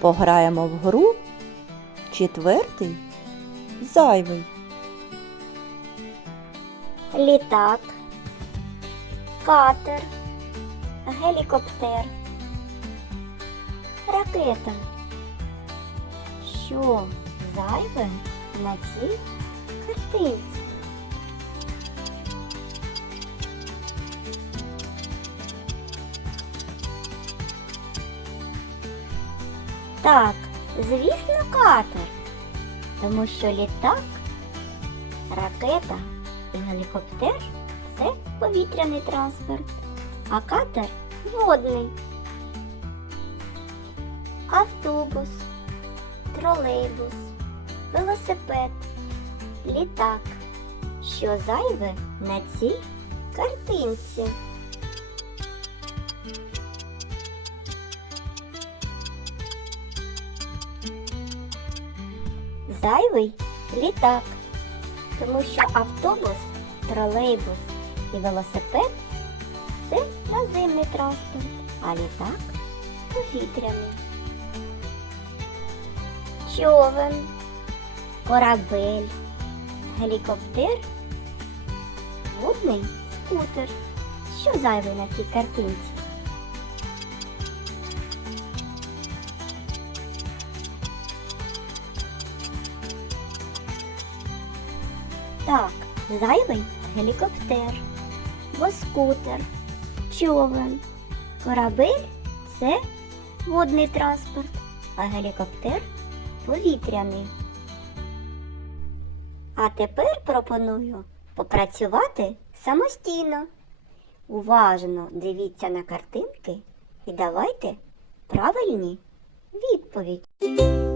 Пограємо в гру. Четвертий зайвий. літак, катер, гелікоптер, ракета. Що зайве на цій картинці? Так, звісно, катер, тому що літак, ракета і гелікоптер це повітряний транспорт, а катер водний. Автобус, тролейбус, велосипед, літак. Що зайве на цій картинці? Зайвий літак тому що автобус, тролейбус і велосипед це наземний транспорт, а літак повітряний. Човен, корабель, гелікоптер, водний скутер. Що зайве на цій картинці? Так, зайвий гелікоптер, боскутер, човен, корабель це водний транспорт, а гелікоптер повітряний. А тепер пропоную попрацювати самостійно. Уважно дивіться на картинки і давайте правильні відповіді.